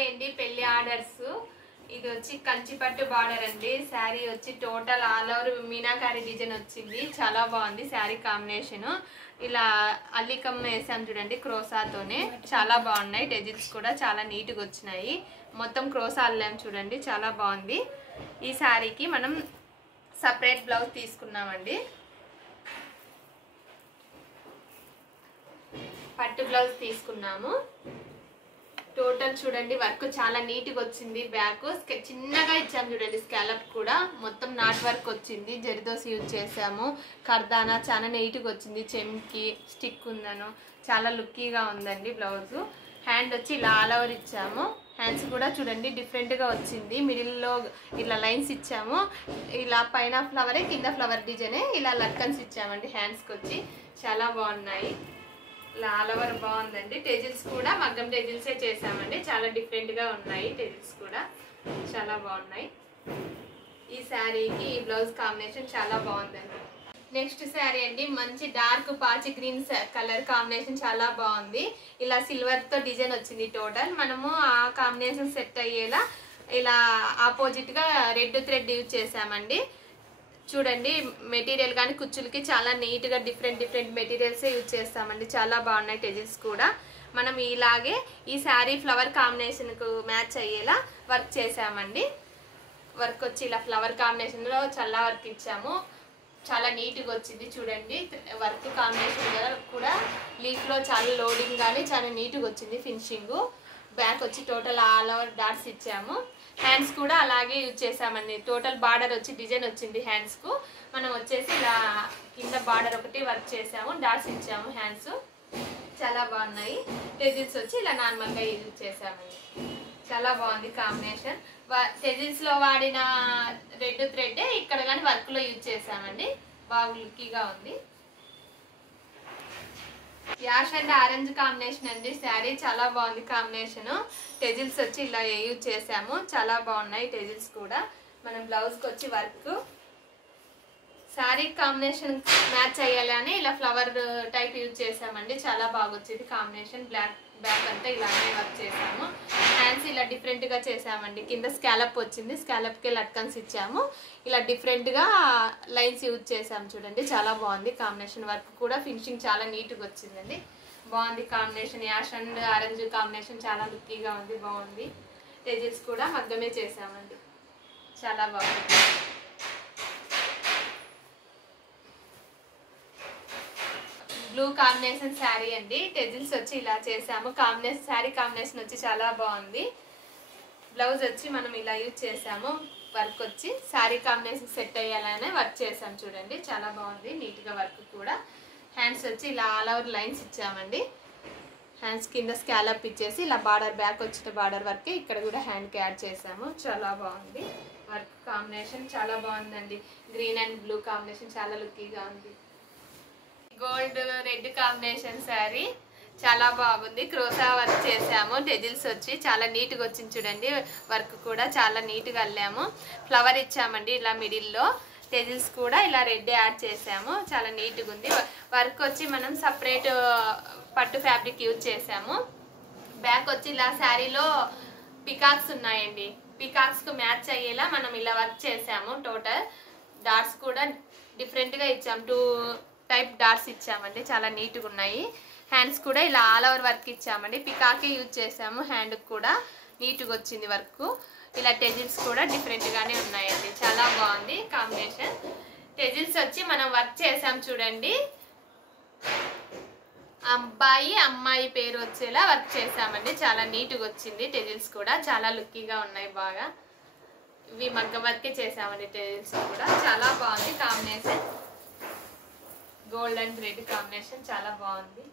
hi అండి పెళ్లి orders ఇది వచ్చి కంచిపట్టు బార్డర్ అండి శారీ వచ్చి total all over meenakari design వచ్చింది చాలా బాగుంది శారీ కాంబినేషన్ ఇలా అల్లికం వేసాం చూడండి క్రోసాతోనే చాలా బాగున్నాయి డిజైన్స్ కూడా చాలా నీట్ గా వచ్చినాయి మొత్తం క్రోసా అల్లాం చూడండి చాలా బాగుంది ఈ శారీకి మనం సెపరేట్ బ్లౌజ్ తీసుకున్నామండి పట్టు బ్లౌజ్ తీసుకున్నాము టోటల్ చూడండి వర్క్ చాలా నీట్ గా వచ్చింది బ్యాక్ చిన్నగా ఇచ్చాము చూడండి స్కాలప్ కూడా మొత్తం నాట్ వర్క్ వచ్చింది జరీదోసి యూజ్ చేసాము కర్దానా చాలా నీట్ గా వచ్చింది చెమ్కి స్టిక్ ఉందను చాలా లుక్కీగా ఉందండి బ్లౌజ్ హ్యాండ్ వచ్చి ఇలా ఆల్ ఓవర్ ఇచ్చాము హ్యాండ్స్ కూడా చూడండి డిఫరెంట్ గా వచ్చింది మిడిల్ లో ఇలా లైన్స్ ఇచ్చాము ఇలా పైన ఫ్లవరే కింద ఫ్లవర్ డిజైన్ ఇలా లక్కన్స్ ఇచ్చామండి హ్యాండ్స్ కి వచ్చి చాలా బాగున్నాయి ఆల్ ఓవర్ బాగుందండి టెజిల్స్ కూడా మగ్గం టెజిల్సే చేసామండి చాలా డిఫరెంట్ గా ఉన్నాయి టెజిల్స్ కూడా చాలా బాగున్నాయి ఈ శారీకి ఈ బ్లౌజ్ కాంబినేషన్ చాలా బాగుందండి నెక్స్ట్ శారీ అండి మంచి డార్క్ పాచి గ్రీన్ కలర్ కాంబినేషన్ చాలా బాగుంది ఇలా సిల్వర్ తో డిజైన్ వచ్చింది టోటల్ మనము ఆ కాంబినేషన్ సెట్ అయ్యేలా ఇలా ఆపోజిట్ గా రెడ్ థ్రెడ్ యూజ్ చేసామండి చూడండి మెటీరియల్ కానీ కుచ్చులకి చాలా నీట్ గా డిఫరెంట్ మెటీరియల్స్ యూజ్ చేస్తామండి చాలా బాగున్నాయి టెజిల్స్ కూడా మనం ఇలాగే ఈ శారీ ఫ్లవర్ కాంబినేషన్ కు మ్యాచ్ అయ్యేలా వర్క్ చేసామండి వర్క్ వచ్చి ఇలా ఫ్లవర్ కాంబినేషన్ లో చాలా వర్క్ ఇచ్చాము చాలా నీట్ గా వచ్చింది చూడండి వర్క్ కాంబినేషన్ కూడా లీఫ్ లో చాలా లోడింగ్ కానీ చాలా నీట్ గా వచ్చింది ఫినిషింగ్ బ్యాక్ వచ్చి టోటల్ ఆల్ ఓవర్ డాట్స్ ఇచ్చాము హ్యాండ్స్ కూడా అలాగే యూజ్ చేసామండి టోటల్ బార్డర్ వచ్చి డిజైన్ వచ్చింది హ్యాండ్స్ కు మనం వచ్చేసి ఇలా కింద బార్డర్ ఒకటి వర్క్ చేసాము డాట్స్ ఇచ్చాము హ్యాండ్స్ చాలా బాగున్నాయి టెజిల్స్ వచ్చి ఇలా నార్మల్ గా యూజ్ చేసామండి చాలా బాగుంది కాంబినేషన్ టెజిల్స్ లో వాడిన రెడ్ థ్రెడ్ ఇక్కడ కానీ వర్క్ లో యూజ్ చేసామండి బాగా లుక్కీగా ఉంది యాష్ అండ్ ఆరెంజ్ కాంబినేషన్ అండి శారీ చాలా బాగుంది కాంబినేషన్ టెజిల్స్ వచ్చి ఇలా యూజ్ చేసాము చాలా బాగున్నాయి టెజిల్స్ కూడా మనం బ్లౌజ్ కి వచ్చి వర్క్ శారీ కాంబినేషన్ మ్యాచ్ అయ్యాలని ఇలా ఫ్లవర్ టైప్ యూజ్ చేసామండి చాలా బాగా వచ్చింది కాంబినేషన్ బ్లాక్ బ్యాక్ అంతా ఇలానే వర్క్ చేసాము హ్యాండ్స్ ఇలా డిఫరెంట్ గా చేసామండి కింద స్కాలప్ వచ్చింది స్కాలప్ కి లట్కన్స్ ఇచ్చాము ఇలా డిఫరెంట్ గా లైన్స్ యూజ్ చేసాము చూడండి చాలా బాగుంది కాంబినేషన్ వర్క్ కూడా ఫినిషింగ్ చాలా నీట్ గా వచ్చిందండి బాగుంది combination ash and orange combination చాలా లుక్కీగా ఉంది బాగుంది టెజిల్స్ కూడా మగ్గమే చేసామండి చాలా బాగుంది బ్లూ కాంబినేషన్ శారీ అండి టెజిల్స్ వచ్చి ఇలా చేసాము కాంబినేషన్ శారీ కాంబినేషన్ వచ్చి చాలా బాగుంది బ్లౌజ్ వచ్చి మనం ఇలా యూజ్ చేసాము వర్క్ వచ్చి శారీ కాంబినేషన్ సెట్ అయ్యేలానే వర్క్ చేసాము చూడండి చాలా బాగుంది నీట్ గా వర్క్ కూడా హ్యాండ్స్ వచ్చి ఇలా ఆల్ ఓవర్ లైన్స్ ఇచ్చామండి హ్యాండ్స్ కింద స్కాలప్ ఇచ్చేసి ఇలా బార్డర్ బ్యాక్ వచ్చిన బార్డర్ వర్క్ ఇక్కడ కూడా హ్యాండ్ కి యాడ్ చేసాము చాలా బాగుంది వర్క్ కాంబినేషన్ చాలా బాగుందండి గ్రీన్ అండ్ బ్లూ కాంబినేషన్ చాలా లుక్కీగా ఉంది గోల్డ్ రెడ్ కాంబినేషన్ శారీ చాలా బాగుంది క్రోసా వర్క్ చేసాము టెజిల్స్ వచ్చి చాలా నీట్ గా వచ్చింది చూడండి వర్క్ కూడా చాలా నీట్ గా అల్లాము ఫ్లవర్ ఇచ్చామండి ఇలా మిడిల్ లో టెజిల్స్ కూడా ఇలా రెడ్ యాడ్ చేసాము చాలా నీట్ గా ఉంది వర్క్ వచ్చి మనం సపరేట్ పట్టు ఫ్యాబ్రిక్ యూజ్ చేసాము బ్యాక్ వచ్చి ఇలా శారీలో పికాక్స్ ఉన్నాయండి పికాక్స్ కు మ్యాచ్ అయ్యేలా మనం ఇలా వర్క్ చేసాము టోటల్ డాట్స్ కూడా డిఫరెంట్ గా ఇచ్చాము 2 టైప్ డాట్స్ ఇచ్చామండి చాలా నీట్ గా ఉన్నాయి హ్యాండ్స్ కూడా ఇలా ఆల్ ఓవర్ వర్క్ ఇచ్చామండి పికాకే యూజ్ చేసాము హ్యాండ్ కూడా నీట్ గా వచ్చింది వర్క్ ఇలా టెజిల్స్ కూడా డిఫరెంట్ గానే ఉన్నాయండి చాలా బాగుంది కాంబినేషన్ టెజిల్స్ వచ్చి మనం వర్క్ చేసాం చూడండి అబ్బాయి అమ్మాయి పేరు వచ్చేలా వర్క్ చేసామండి చాలా నీట్ గా వచ్చింది టెజిల్స్ కూడా చాలా లుక్కీగా ఉన్నాయి బాగా ఇవి మగ్గ వర్కే చేసామండి టెజిల్స్ కూడా చాలా బాగుంది combination gold and red combination చాలా బాగుంది